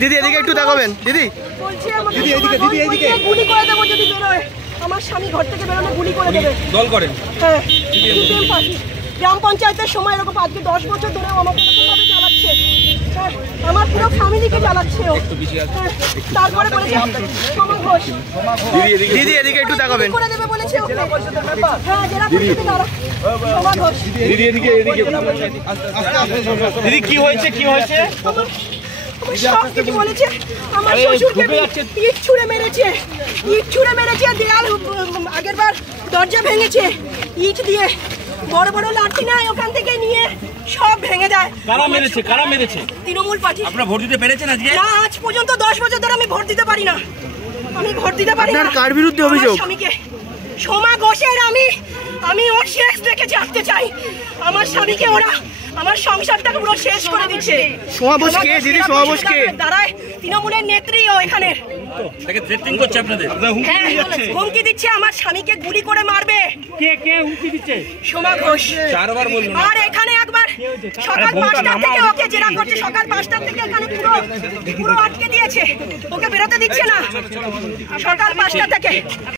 দিদি এদিকে একটু তাকাবেন দিদি। গুলি করে দেবো যদি বেরোয়, আমার স্বামী ঘর থেকে বেরোলে গুলি করে দেবে। দল করেন? হ্যাঁ, গ্রাম পঞ্চায়েতের সময় এরকম আজকে 10 বছর ধরে আমাকে এরকমভাবে জ্বালাচ্ছে, আমার পুরো ফ্যামিলিকে জ্বালাচ্ছে। তারপরে বলেছে সোমা ঘোষ, দিদি এদিকে একটু তাকাবেন। করে দেবে বলেছে ওকে। হ্যাঁ, জেলা পরিষদে দাঁড়া সোমা ঘোষ। দিদি কি হয়েছে কি হয়েছে? সব কিছু বলেছে। আমার শ্বশুরকে ইট ছুঁড়ে মেরেছে, দেয়াল আগের বার দরজা ভেঙেছে ইট দিয়ে, বড় বড় লাঠি নাই ওখান থেকে নিয়ে সব ভেঙে দেয়। কারা মেরেছে? তৃণমূল পার্টি। আপনারা ভোট দিতে পেরেছেন আজকে? না, আজ পর্যন্ত 10 বছর ধরে আমি ভোট দিতে পারি না। আপনার কার বিরুদ্ধে অভিযোগ? স্বামীকে, সোমা ঘোষের। আমি ওর শেষ দেখে আসতে চাই। আমার স্বামীকে ওরা আমার সংসারটাকে পুরো শেষ করে দিচ্ছে। সোমা ঘোষ কে দিদি? সোমা ঘোষ কে? দাঁড়ায় তৃণমূলের নেত্রী ও এখানে। তাকে থ্রেটিং করছে আপনাদের? হ্যাঁ, হুমকি দিচ্ছে আমার স্বামীকে গুলি করে মারবে। কে হুমকি দিচ্ছে? সোমা ঘোষ। 4 বার বলুন। আর এখানে একবার সকাল 5টা থেকে ওকে জেরা করছে, সকাল 5টা থেকে এখানে পুরো আটকে দিয়েছে, ওকে বেরোতে দিচ্ছে না সকাল 5টা থেকে।